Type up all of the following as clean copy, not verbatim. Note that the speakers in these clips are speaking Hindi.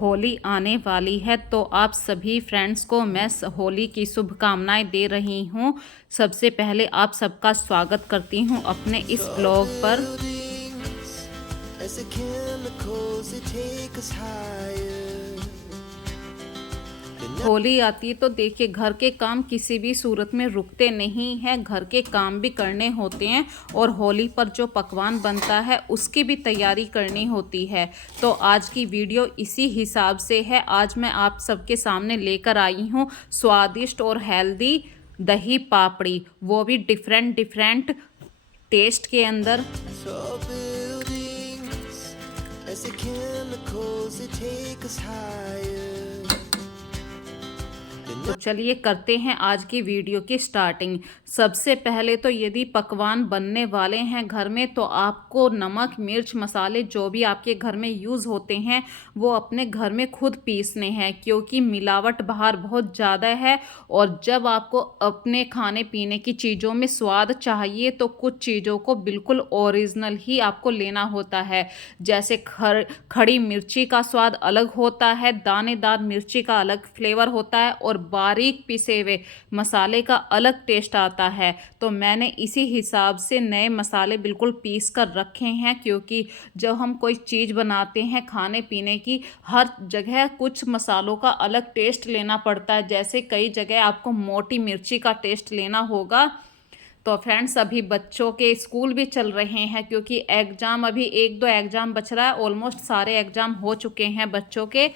होली आने वाली है तो आप सभी फ्रेंड्स को मैं होली की शुभकामनाएं दे रही हूँ। सबसे पहले आप सबका स्वागत करती हूँ अपने इस ब्लॉग पर। As the chemicals they take us higher. Holi आती है तो देखिए घर के काम किसी भी सूरत में रुकते नहीं हैं, घर के काम भी करने होते हैं और होली पर जो पकवान बनता है उसकी भी तैयारी करनी होती है। तो आज की वीडियो इसी हिसाब से है। आज मैं आप सबके सामने लेकर आई हूँ स्वादिष्ट और हेल्दी दही पापड़ी, वो भी डिफरेंट डिफरेंट टेस्ट के अंदर। Tall buildings as the chemicals they take us higher. तो चलिए करते हैं आज की वीडियो की स्टार्टिंग। सबसे पहले तो यदि पकवान बनने वाले हैं घर में तो आपको नमक मिर्च मसाले जो भी आपके घर में यूज़ होते हैं वो अपने घर में खुद पीसने हैं, क्योंकि मिलावट बाहर बहुत ज़्यादा है। और जब आपको अपने खाने पीने की चीज़ों में स्वाद चाहिए तो कुछ चीज़ों को बिल्कुल ओरिजिनल ही आपको लेना होता है। जैसे खड़ी मिर्ची का स्वाद अलग होता है, दानेदार मिर्ची का अलग फ्लेवर होता है और बारीक पिसे हुए मसाले का अलग टेस्ट आता है। तो मैंने इसी हिसाब से नए मसाले बिल्कुल पीस कर रखे हैं, क्योंकि जब हम कोई चीज़ बनाते हैं खाने पीने की, हर जगह कुछ मसालों का अलग टेस्ट लेना पड़ता है। जैसे कई जगह आपको मोटी मिर्ची का टेस्ट लेना होगा। तो फ्रेंड्स अभी बच्चों के स्कूल भी चल रहे हैं, क्योंकि एग्ज़ाम अभी एक दो एग्ज़ाम बच रहा है, ऑलमोस्ट सारे एग्ज़ाम हो चुके हैं बच्चों के।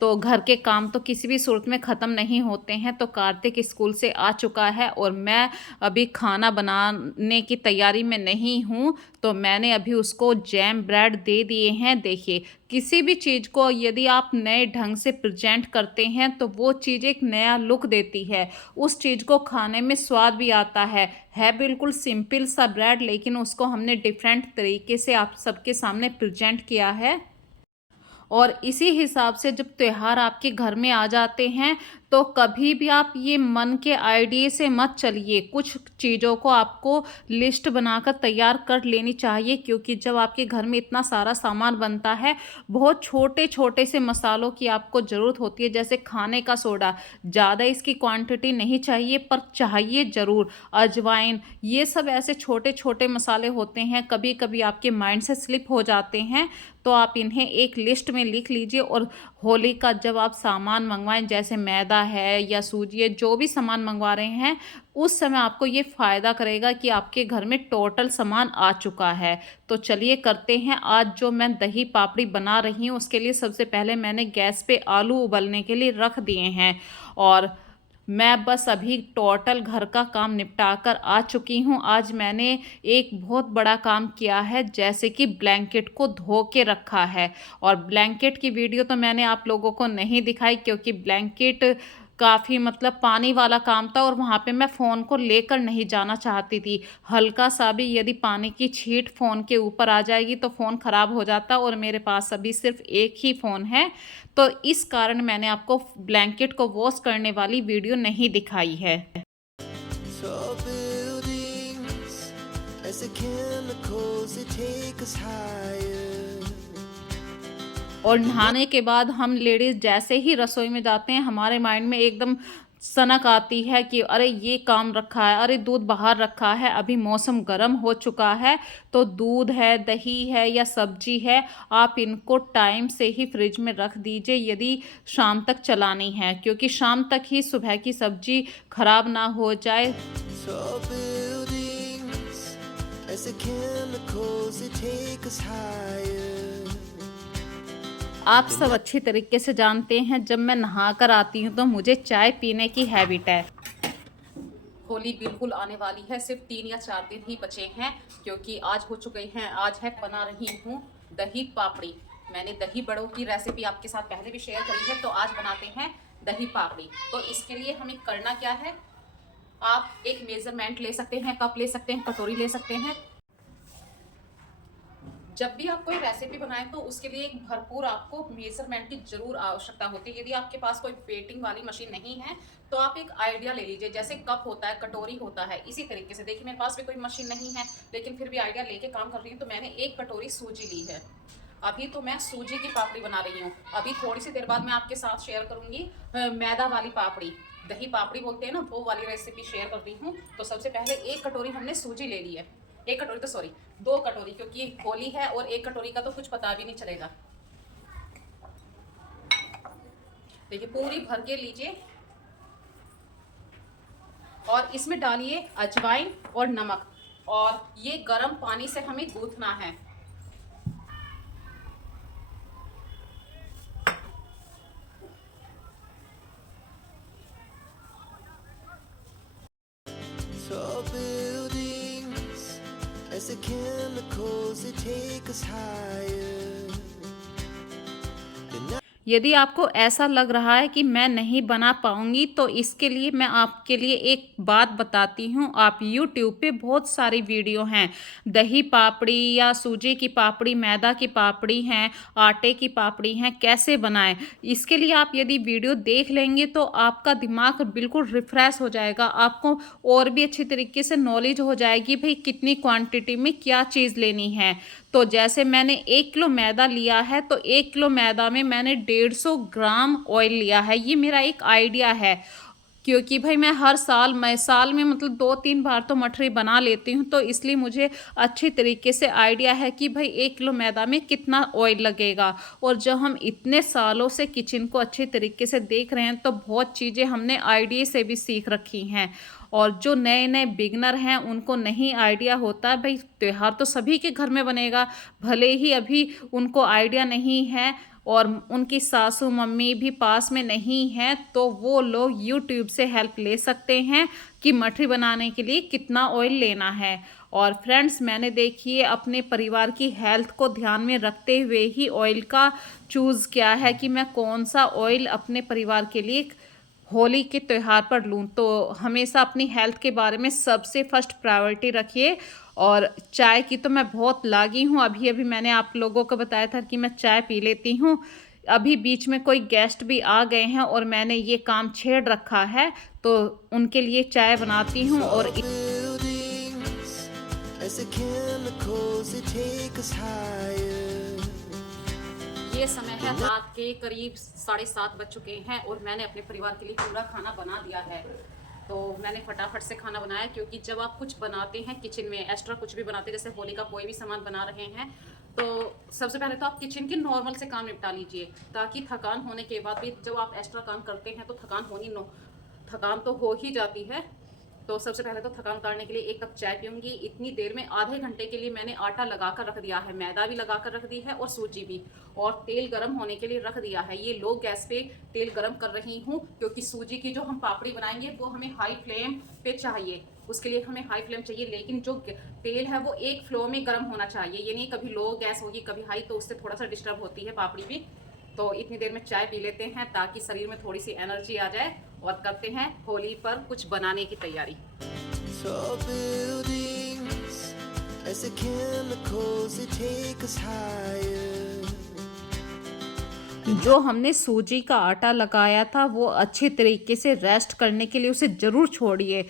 तो घर के काम तो किसी भी सूरत में ख़त्म नहीं होते हैं। तो कार्तिक स्कूल से आ चुका है और मैं अभी खाना बनाने की तैयारी में नहीं हूँ। तो मैंने अभी उसको जैम ब्रेड दे दिए हैं। देखिए, किसी भी चीज़ को यदि आप नए ढंग से प्रेजेंट करते हैं तो वो चीज़ एक नया लुक देती है, उस चीज़ को खाने में स्वाद भी आता है बिल्कुल सिंपल सा ब्रेड, लेकिन उसको हमने डिफरेंट तरीके से आप सबके सामने प्रेजेंट किया है। और इसी हिसाब से जब त्योहार आपके घर में आ जाते हैं तो कभी भी आप ये मन के आइडिया से मत चलिए। कुछ चीज़ों को आपको लिस्ट बनाकर तैयार कर लेनी चाहिए, क्योंकि जब आपके घर में इतना सारा सामान बनता है, बहुत छोटे छोटे से मसालों की आपको ज़रूरत होती है। जैसे खाने का सोडा, ज़्यादा इसकी क्वांटिटी नहीं चाहिए पर चाहिए ज़रूर। अजवाइन, ये सब ऐसे छोटे छोटे मसाले होते हैं, कभी कभी आपके माइंड से स्लिप हो जाते हैं। तो आप इन्हें एक लिस्ट में लिख लीजिए और होली का जब आप सामान मंगवाएं, जैसे मैदा है या सूजी है, जो भी सामान मंगवा रहे हैं, उस समय आपको ये फ़ायदा करेगा कि आपके घर में टोटल सामान आ चुका है। तो चलिए करते हैं। आज जो मैं दही पापड़ी बना रही हूँ उसके लिए सबसे पहले मैंने गैस पे आलू उबलने के लिए रख दिए हैं और मैं बस अभी टोटल घर का काम निपटा कर आ चुकी हूँ। आज मैंने एक बहुत बड़ा काम किया है, जैसे कि ब्लैंकेट को धो के रखा है। और ब्लैंकेट की वीडियो तो मैंने आप लोगों को नहीं दिखाई, क्योंकि ब्लैंकेट काफ़ी मतलब पानी वाला काम था और वहाँ पे मैं फ़ोन को लेकर नहीं जाना चाहती थी। हल्का सा भी यदि पानी की छींट फ़ोन के ऊपर आ जाएगी तो फ़ोन ख़राब हो जाता, और मेरे पास अभी सिर्फ एक ही फ़ोन है। तो इस कारण मैंने आपको ब्लैंकेट को वॉश करने वाली वीडियो नहीं दिखाई है। Tall buildings as the chemicals they take us higher. और नहाने के बाद हम लेडीज़ जैसे ही रसोई में जाते हैं, हमारे माइंड में एकदम सनक आती है कि अरे ये काम रखा है, अरे दूध बाहर रखा है, अभी मौसम गर्म हो चुका है तो दूध है, दही है या सब्जी है, आप इनको टाइम से ही फ्रिज में रख दीजिए यदि शाम तक चलानी है, क्योंकि शाम तक ही सुबह की सब्जी खराब ना हो जाए। Tall buildings as the chemicals they take us higher. आप सब अच्छी तरीके से जानते हैं, जब मैं नहा कर आती हूँ तो मुझे चाय पीने की हैबिट है। होली बिल्कुल आने वाली है, सिर्फ 3 या 4 दिन ही बचे हैं, क्योंकि आज हो चुके हैं। आज है बना रही हूँ दही पापड़ी। मैंने दही बड़ों की रेसिपी आपके साथ पहले भी शेयर करी है, तो आज बनाते हैं दही पापड़ी। तो इसके लिए हमें करना क्या है, आप एक मेजरमेंट ले सकते हैं, कप ले सकते हैं, कटोरी ले सकते हैं। जब भी आप कोई रेसिपी बनाएं तो उसके लिए एक भरपूर आपको मेजरमेंट की जरूर आवश्यकता होती है। यदि आपके पास कोई वेटिंग वाली मशीन नहीं है तो आप एक आइडिया ले लीजिए, जैसे कप होता है, कटोरी होता है, इसी तरीके से। देखिए मेरे पास भी कोई मशीन नहीं है, लेकिन फिर भी आइडिया लेके काम कर रही हूँ। तो मैंने एक कटोरी सूजी ली है अभी तो मैं सूजी की पापड़ी बना रही हूँ। अभी थोड़ी सी देर बाद मैं आपके साथ शेयर करूँगी मैदा वाली पापड़ी, दही पापड़ी बोलते हैं ना, वो वाली रेसिपी शेयर कर रही हूँ। तो सबसे पहले 1 कटोरी हमने सूजी ले ली है। 1 कटोरी तो सॉरी 2 कटोरी, क्योंकि होली है और 1 कटोरी का तो कुछ पता भी नहीं चलेगा। देखिए पूरी भर के लीजिए और इसमें डालिए अजवाइन और नमक, और ये गर्म पानी से हमें गूंथना है। Tall buildings as the chemicals they take us higher. यदि आपको ऐसा लग रहा है कि मैं नहीं बना पाऊंगी, तो इसके लिए मैं आपके लिए एक बात बताती हूँ। आप YouTube पे बहुत सारी वीडियो हैं, दही पापड़ी या सूजी की पापड़ी, मैदा की पापड़ी हैं, आटे की पापड़ी हैं, कैसे बनाएं। इसके लिए आप यदि वीडियो देख लेंगे तो आपका दिमाग बिल्कुल रिफ्रेश हो जाएगा, आपको और भी अच्छी तरीके से नॉलेज हो जाएगी भाई कितनी क्वांटिटी में क्या चीज़ लेनी है। तो जैसे मैंने 1 किलो मैदा लिया है, तो 1 किलो मैदा में मैंने 150 ग्राम ऑयल लिया है। ये मेरा एक आइडिया है, क्योंकि भाई मैं हर साल साल में मतलब 2-3 बार तो मठरी बना लेती हूँ, तो इसलिए मुझे अच्छी तरीके से आइडिया है कि भाई 1 किलो मैदा में कितना ऑयल लगेगा। और जब हम इतने सालों से किचन को अच्छी तरीके से देख रहे हैं, तो बहुत चीज़ें हमने आइडिया से भी सीख रखी हैं। और जो नए नए बिगनर हैं उनको नहीं आइडिया होता भाई, त्योहार तो सभी के घर में बनेगा, भले ही अभी उनको आइडिया नहीं है और उनकी सासू मम्मी भी पास में नहीं है, तो वो लोग यूट्यूब से हेल्प ले सकते हैं कि मठरी बनाने के लिए कितना ऑयल लेना है। और फ्रेंड्स, मैंने देखिए अपने परिवार की हेल्थ को ध्यान में रखते हुए ही ऑयल का चूज़ किया है कि मैं कौन सा ऑयल अपने परिवार के लिए होली के त्यौहार पर लूँ। तो हमेशा अपनी हेल्थ के बारे में सबसे फर्स्ट प्रायोरिटी रखिए। और चाय की तो मैं बहुत लागी हूँ, अभी अभी मैंने आप लोगों को बताया था कि मैं चाय पी लेती हूँ। अभी बीच में कोई गेस्ट भी आ गए हैं और मैंने ये काम छेड़ रखा है, तो उनके लिए चाय बनाती हूँ। और Tall buildings as the chemicals they take us higher. ये समय है रात के करीब 7:30 बज चुके हैं और मैंने अपने परिवार के लिए पूरा खाना बना दिया है। तो मैंने फटाफट से खाना बनाया, क्योंकि जब आप कुछ बनाते हैं किचन में, एक्स्ट्रा कुछ भी बनाते हैं, जैसे होली का कोई भी सामान बना रहे हैं, तो सबसे पहले तो आप किचन के नॉर्मल से काम निपटा लीजिए, ताकि थकान होने के बाद भी जब आप एक्स्ट्रा काम करते हैं तो थकान तो हो ही जाती है। तो सबसे पहले तो थकान उतारने के लिए 1 कप चाय पीऊंगी। इतनी देर में आधे घंटे के लिए मैंने आटा लगा कर रख दिया है, मैदा भी लगा कर रख दी है और सूजी भी, और तेल गरम होने के लिए रख दिया है। ये लो गैस पे तेल गरम कर रही हूँ, क्योंकि सूजी की जो हम पापड़ी बनाएंगे वो हमें हाई फ्लेम पे चाहिए, उसके लिए हमें हाई फ्लेम चाहिए। लेकिन जो तेल है वो एक फ्लो में गर्म होना चाहिए, ये नहीं कभी लो गैस होगी कभी हाई, तो उससे थोड़ा सा डिस्टर्ब होती है पापड़ी भी। तो इतनी देर में चाय पी लेते हैं ताकि शरीर में थोड़ी सी एनर्जी आ जाए, और करते हैं होली पर कुछ बनाने की तैयारी। Tall buildings as the chemicals they take us higher. जो हमने सूजी का आटा लगाया था वो अच्छे तरीके से रेस्ट करने के लिए उसे ज़रूर छोड़िए।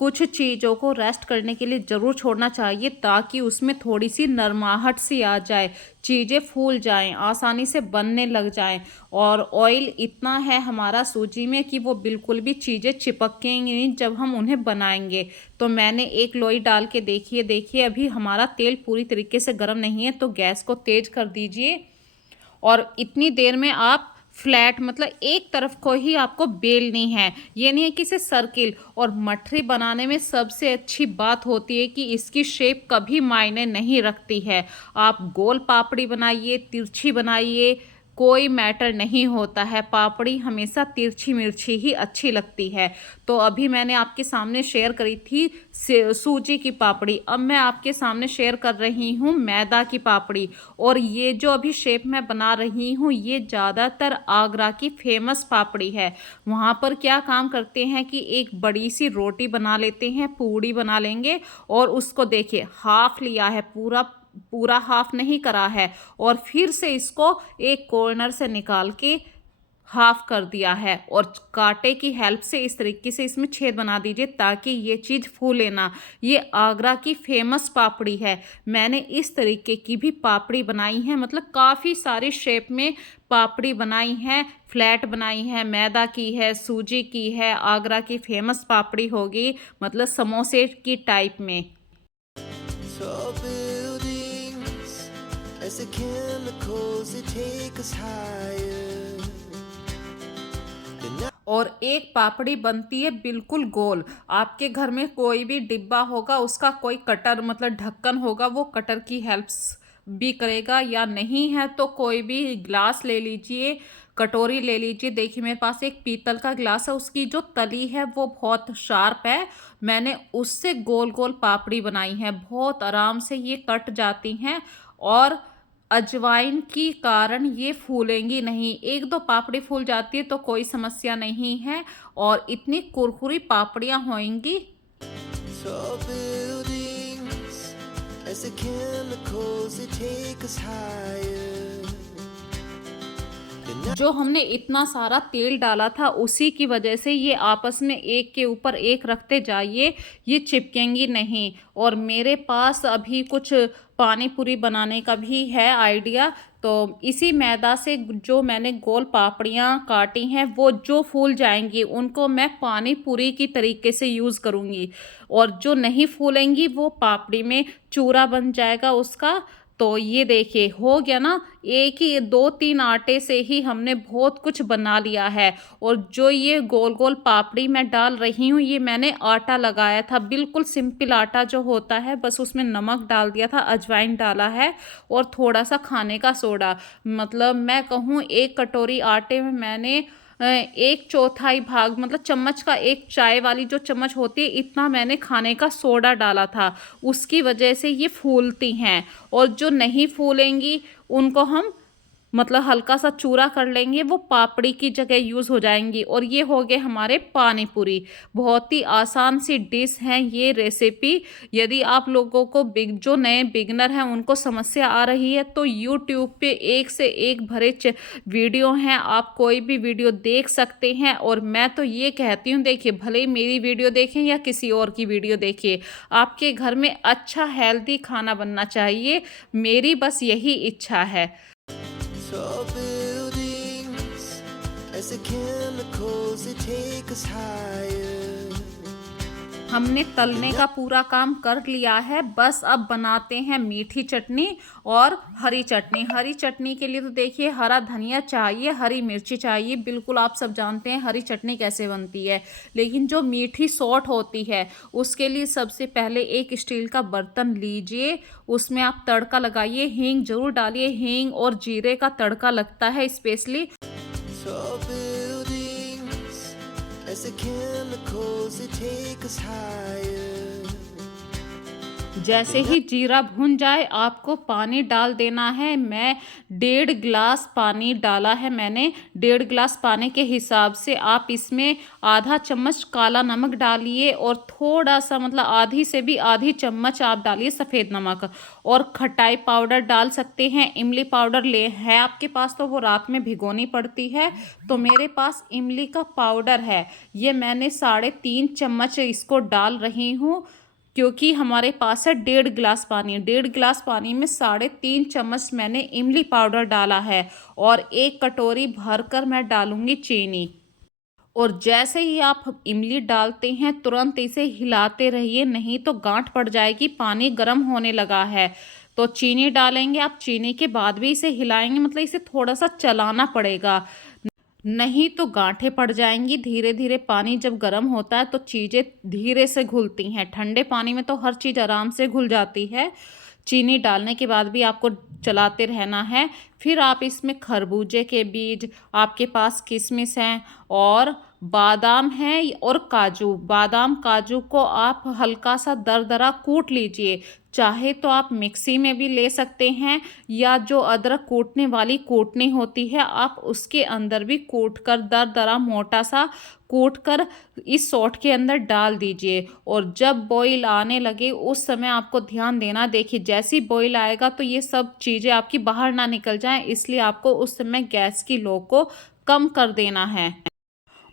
कुछ चीज़ों को रेस्ट करने के लिए ज़रूर छोड़ना चाहिए, ताकि उसमें थोड़ी सी नरमाहट सी आ जाए, चीज़ें फूल जाएं, आसानी से बनने लग जाएं। और ऑयल इतना है हमारा सूजी में कि वो बिल्कुल भी चीज़ें चिपकेंगी नहीं जब हम उन्हें बनाएंगे। तो मैंने एक लोई डाल के देखिए अभी हमारा तेल पूरी तरीके से गर्म नहीं है, तो गैस को तेज कर दीजिए। और इतनी देर में आप फ्लैट मतलब एक तरफ को ही आपको बेलनी है, ये नहीं है कि इसे सर्किल। और मठरी बनाने में सबसे अच्छी बात होती है कि इसकी शेप कभी मायने नहीं रखती है। आप गोल पापड़ी बनाइए, तिरछी बनाइए, कोई मैटर नहीं होता है, पापड़ी हमेशा तिरछी मिर्ची ही अच्छी लगती है। तो अभी मैंने आपके सामने शेयर करी थी सूजी की पापड़ी, अब मैं आपके सामने शेयर कर रही हूँ मैदा की पापड़ी। और ये जो अभी शेप मैं बना रही हूँ, ये ज़्यादातर आगरा की फेमस पापड़ी है। वहाँ पर क्या काम करते हैं कि एक बड़ी सी रोटी बना लेते हैं, पूड़ी बना लेंगे, और उसको देखिए हाफ लिया है, पूरा हाफ नहीं करा है, और फिर से इसको एक कॉर्नर से निकाल के हाफ कर दिया है और कांटे की हेल्प से इस तरीके से इसमें छेद बना दीजिए ताकि ये चीज़ फूले ना। ये आगरा की फेमस पापड़ी है। मैंने इस तरीके की भी पापड़ी बनाई है, मतलब काफ़ी सारी शेप में पापड़ी बनाई है, फ्लैट बनाई है, मैदा की है, सूजी की है, आगरा की फेमस पापड़ी होगी, मतलब समोसे की टाइप में। Tall buildings as the chemicals they take us higher. और एक पापड़ी बनती है बिल्कुल गोल। आपके घर में कोई भी डिब्बा होगा, उसका कोई कटर मतलब ढक्कन होगा, वो कटर की हेल्प्स भी करेगा, या नहीं है तो कोई भी ग्लास ले लीजिए, कटोरी ले लीजिए। देखिए मेरे पास एक पीतल का ग्लास है, उसकी जो तली है वो बहुत शार्प है। मैंने उससे गोल गोल पापड़ी बनाई है, बहुत आराम से ये कट जाती हैं और अजवाइन की कारण ये फूलेंगी नहीं। एक दो पापड़ी फूल जाती है तो कोई समस्या नहीं है, और इतनी कुरकुरी पापड़ियाँ होंगी। Tall buildings as the chemicals they take us higher. जो हमने इतना सारा तेल डाला था उसी की वजह से ये आपस में एक के ऊपर एक रखते जाइए, ये चिपकेंगी नहीं। और मेरे पास अभी कुछ पानी पूरी बनाने का भी है आइडिया, तो इसी मैदा से जो मैंने गोल पापड़ियाँ काटी हैं वो जो फूल जाएंगी उनको मैं पानी पूरी की तरीके से यूज़ करूँगी, और जो नहीं फूलेंगी वो पापड़ी में चूरा बन जाएगा उसका। तो ये देखिए हो गया ना, एक ही 2-3 आटे से ही हमने बहुत कुछ बना लिया है। और जो ये गोल गोल पापड़ी मैं डाल रही हूँ, ये मैंने आटा लगाया था, बिल्कुल सिंपल आटा जो होता है, बस उसमें नमक डाल दिया था, अजवाइन डाला है और थोड़ा सा खाने का सोडा। मतलब मैं कहूँ एक कटोरी आटे में मैंने 1/4 भाग, मतलब चम्मच का, एक चाय वाली जो चम्मच होती है, इतना मैंने खाने का सोडा डाला था। उसकी वजह से ये फूलती हैं, और जो नहीं फूलेंगी उनको हम मतलब हल्का सा चूरा कर लेंगे, वो पापड़ी की जगह यूज़ हो जाएंगी। और ये हो गए हमारे पानी पूरी। बहुत ही आसान सी डिश है ये रेसिपी। यदि आप लोगों को जो नए बिगनर हैं उनको समस्या आ रही है तो यूट्यूब पे एक से एक भरे वीडियो हैं, आप कोई भी वीडियो देख सकते हैं। और मैं तो ये कहती हूँ, देखिए भले ही मेरी वीडियो देखें या किसी और की वीडियो देखिए, आपके घर में अच्छा हेल्दी खाना बनना चाहिए, मेरी बस यही इच्छा है। Tall buildings as the chemicals they take us higher. हमने तलने का पूरा काम कर लिया है, बस अब बनाते हैं मीठी चटनी और हरी चटनी। हरी चटनी के लिए तो देखिए हरा धनिया चाहिए, हरी मिर्ची चाहिए, बिल्कुल आप सब जानते हैं हरी चटनी कैसे बनती है। लेकिन जो मीठी सौठ होती है उसके लिए सबसे पहले एक स्टील का बर्तन लीजिए, उसमें आप तड़का लगाइए, हींग जरूर डालिए, हींग और जीरे का तड़का लगता है specially. Tall buildings as the chemicals they take us higher. जैसे ही जीरा भुन जाए आपको पानी डाल देना है। मैं 1.5 गिलास पानी डाला है मैंने। 1.5 गिलास पानी के हिसाब से आप इसमें आधा चम्मच काला नमक डालिए, और थोड़ा सा मतलब आधी से भी आधी चम्मच आप डालिए सफ़ेद नमक, और खटाई पाउडर डाल सकते हैं। इमली पाउडर ले है आपके पास तो वो रात में भिगोनी पड़ती है, तो मेरे पास इमली का पाउडर है, ये मैंने 3.5 चम्मच इसको डाल रही हूँ, क्योंकि हमारे पास है 1.5 गिलास पानी। 1.5 गिलास पानी में 3.5 चम्मच मैंने इमली पाउडर डाला है, और 1 कटोरी भरकर मैं डालूंगी चीनी। और जैसे ही आप इमली डालते हैं तुरंत इसे हिलाते रहिए, नहीं तो गांठ पड़ जाएगी। पानी गर्म होने लगा है तो चीनी डालेंगे, आप चीनी के बाद भी इसे हिलाएंगे, मतलब इसे थोड़ा सा चलाना पड़ेगा, नहीं तो गांठें पड़ जाएंगी। धीरे धीरे पानी जब गर्म होता है तो चीज़ें धीरे से घुलती हैं, ठंडे पानी में तो हर चीज़ आराम से घुल जाती है। चीनी डालने के बाद भी आपको चलाते रहना है। फिर आप इसमें खरबूजे के बीज, आपके पास किशमिश हैं और बादाम है और काजू, बादाम काजू को आप हल्का सा दरदरा कूट लीजिए। चाहे तो आप मिक्सी में भी ले सकते हैं, या जो अदरक कूटने वाली कूटनी होती है आप उसके अंदर भी कूट कर दरदरा मोटा सा कूट कर इस सॉट के अंदर डाल दीजिए। और जब बॉईल आने लगे उस समय आपको ध्यान देना, देखिए जैसी बॉईल आएगा तो ये सब चीज़ें आपकी बाहर ना निकल जाएं, इसलिए आपको उस समय गैस की लो को कम कर देना है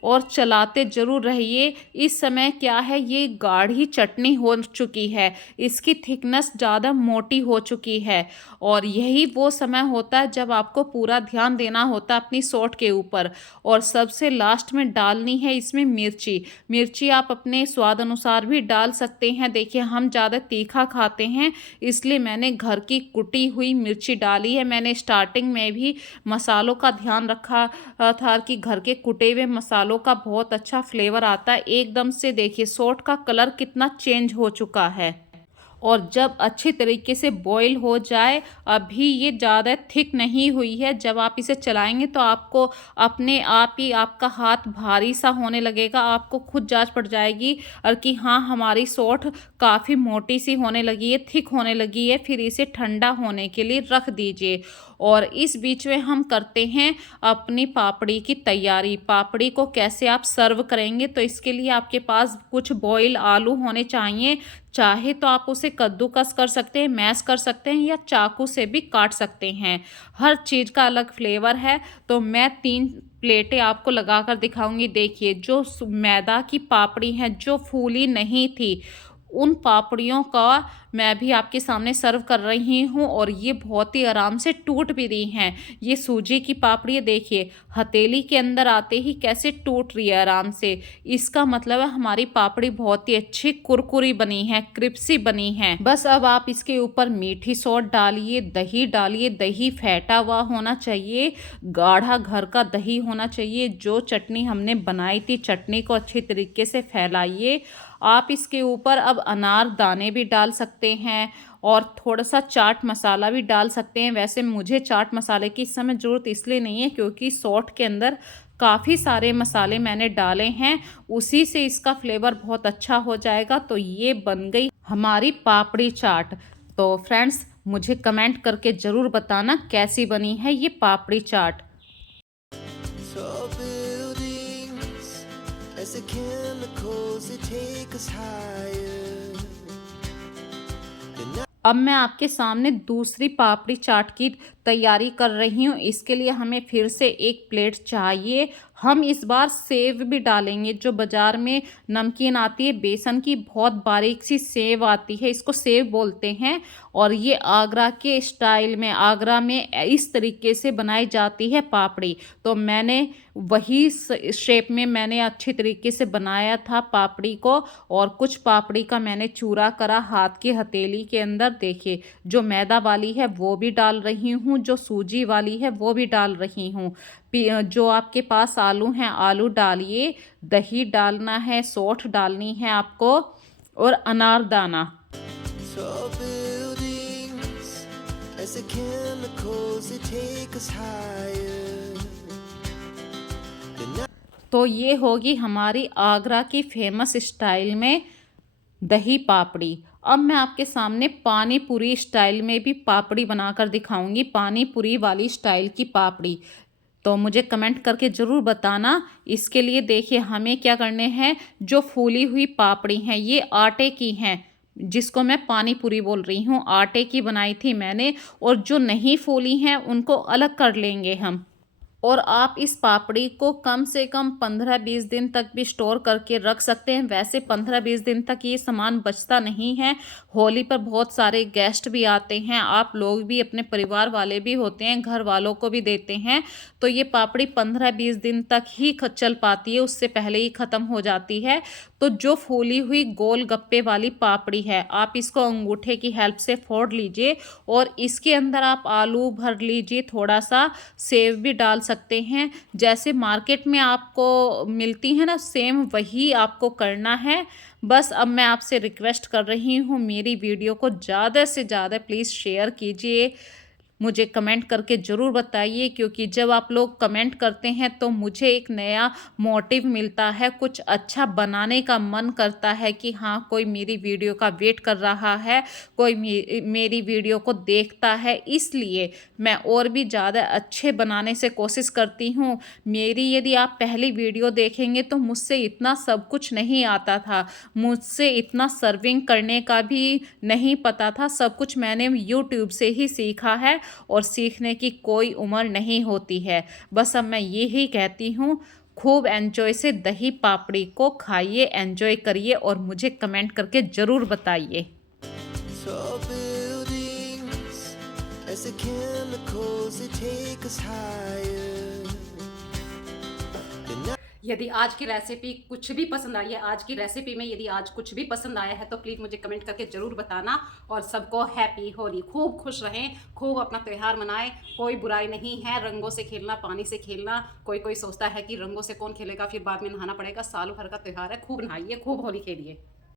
और चलाते ज़रूर रहिए। इस समय क्या है, ये गाढ़ी चटनी हो चुकी है, इसकी थिकनेस ज़्यादा मोटी हो चुकी है और यही वो समय होता है जब आपको पूरा ध्यान देना होता है अपनी सॉट के ऊपर। और सबसे लास्ट में डालनी है इसमें मिर्ची। मिर्ची आप अपने स्वाद अनुसार भी डाल सकते हैं। देखिए हम ज़्यादा तीखा खाते हैं इसलिए मैंने घर की कुटी हुई मिर्ची डाली है। मैंने स्टार्टिंग में भी मसालों का ध्यान रखा था कि घर के कुटे हुए मसालों का बहुत अच्छा फ्लेवर आता है। एकदम से देखिए सॉट का कलर कितना चेंज हो चुका है और जब अच्छी तरीके से बॉईल हो जाए, अभी ये ज़्यादा थिक नहीं हुई है, जब आप इसे चलाएंगे तो आपको अपने आप ही आपका हाथ भारी सा होने लगेगा। आपको खुद जांच पड़ जाएगी और कि हाँ हमारी सॉट काफ़ी मोटी सी होने लगी है, थिक होने लगी है। फिर इसे ठंडा होने के लिए रख दीजिए और इस बीच में हम करते हैं अपनी पापड़ी की तैयारी। पापड़ी को कैसे आप सर्व करेंगे, तो इसके लिए आपके पास कुछ बॉईल आलू होने चाहिए। चाहे तो आप उसे कद्दूकस कर सकते हैं, मैश कर सकते हैं या चाकू से भी काट सकते हैं। हर चीज़ का अलग फ्लेवर है। तो मैं 3 प्लेटें आपको लगाकर दिखाऊंगी। देखिए जो मैदा की पापड़ी हैं जो फूली नहीं थी, उन पापड़ियों का मैं भी आपके सामने सर्व कर रही हूँ और ये बहुत ही आराम से टूट भी रही हैं। ये सूजी की पापड़ी देखिए हथेली के अंदर आते ही कैसे टूट रही है आराम से। इसका मतलब है हमारी पापड़ी बहुत ही अच्छी कुरकुरी बनी है, क्रिस्पी बनी है। बस अब आप इसके ऊपर मीठी सॉस डालिए, दही डालिए। दही फेंटा हुआ होना चाहिए, गाढ़ा घर का दही होना चाहिए। जो चटनी हमने बनाई थी, चटनी को अच्छी तरीके से फैलाइए। आप इसके ऊपर अब अनार दाने भी डाल सकते हैं और थोड़ा सा चाट मसाला भी डाल सकते हैं। वैसे मुझे चाट मसाले की इस समय ज़रूरत इसलिए नहीं है क्योंकि सॉट के अंदर काफ़ी सारे मसाले मैंने डाले हैं, उसी से इसका फ्लेवर बहुत अच्छा हो जाएगा। तो ये बन गई हमारी पापड़ी चाट। तो फ्रेंड्स मुझे कमेंट करके ज़रूर बताना कैसी बनी है ये पापड़ी चाट। Tall buildings as the chemicals they take us higher. अब मैं आपके सामने दूसरी पापड़ी चाट की तैयारी कर रही हूँ। इसके लिए हमें फिर से एक प्लेट चाहिए। हम इस बार सेव भी डालेंगे। जो बाज़ार में नमकीन आती है बेसन की, बहुत बारीक सी सेव आती है, इसको सेव बोलते हैं। और ये आगरा के स्टाइल में, आगरा में इस तरीके से बनाई जाती है पापड़ी। तो मैंने वही शेप में मैंने अच्छी तरीके से बनाया था पापड़ी को। और कुछ पापड़ी का मैंने चूरा करा हाथ की हथेली के अंदर। देखिए जो मैदा वाली है वो भी डाल रही हूँ, जो सूजी वाली है वो भी डाल रही हूँ। जो आपके पास आलू हैं आलू डालिए, दही डालना है, सौंठ डालनी है आपको और अनारदाना। Tall buildings as the chemicals they take us higher. तो ये होगी हमारी आगरा की फेमस स्टाइल में दही पापड़ी। अब मैं आपके सामने पानी पूरी स्टाइल में भी पापड़ी बनाकर दिखाऊंगी, पानी पूरी वाली स्टाइल की पापड़ी। तो मुझे कमेंट करके ज़रूर बताना। इसके लिए देखिए हमें क्या करने हैं, जो फूली हुई पापड़ी हैं ये आटे की हैं, जिसको मैं पानी पूरी बोल रही हूँ, आटे की बनाई थी मैंने। और जो नहीं फूली हैं उनको अलग कर लेंगे हम। और आप इस पापड़ी को कम से कम 15-20 दिन तक भी स्टोर करके रख सकते हैं। वैसे 15-20 दिन तक ये सामान बचता नहीं है। होली पर बहुत सारे गेस्ट भी आते हैं, आप लोग भी, अपने परिवार वाले भी होते हैं, घर वालों को भी देते हैं। तो ये पापड़ी 15-20 दिन तक ही चल पाती है, उससे पहले ही ख़त्म हो जाती है। तो जो फूली हुई गोल गप्पे वाली पापड़ी है, आप इसको अंगूठे की हेल्प से फोड़ लीजिए और इसके अंदर आप आलू भर लीजिए, थोड़ा सा सेव भी डाल सकते हैं। जैसे मार्केट में आपको मिलती है ना, सेम वही आपको करना है। बस अब मैं आपसे रिक्वेस्ट कर रही हूँ, मेरी वीडियो को ज़्यादा से ज़्यादा प्लीज़ शेयर कीजिए। मुझे कमेंट करके ज़रूर बताइए, क्योंकि जब आप लोग कमेंट करते हैं तो मुझे एक नया मोटिव मिलता है, कुछ अच्छा बनाने का मन करता है कि हाँ कोई मेरी वीडियो का वेट कर रहा है, कोई मेरी वीडियो को देखता है। इसलिए मैं और भी ज़्यादा अच्छे बनाने से कोशिश करती हूँ। मेरी यदि आप पहली वीडियो देखेंगे तो मुझसे इतना सब कुछ नहीं आता था, मुझसे इतना सर्विंग करने का भी नहीं पता था। सब कुछ मैंने यूट्यूब से ही सीखा है। और सीखने की कोई उम्र नहीं होती है। बस अब मैं यही कहती हूँ, खूब एंजॉय से दही पापड़ी को खाइए, एंजॉय करिए और मुझे कमेंट करके ज़रूर बताइए। Tall buildings as the chemicals they take us higher. यदि आज की रेसिपी कुछ भी पसंद आई है, आज की रेसिपी में यदि आज कुछ भी पसंद आया है तो प्लीज़ मुझे कमेंट करके ज़रूर बताना। और सबको हैप्पी होली, खूब खुश रहें, खूब अपना त्यौहार मनाएं। कोई बुराई नहीं है रंगों से खेलना, पानी से खेलना। कोई सोचता है कि रंगों से कौन खेलेगा, फिर बाद में नहाना पड़ेगा। सालों भर का त्यौहार है, खूब नहाइए, खूब होली खेलिए।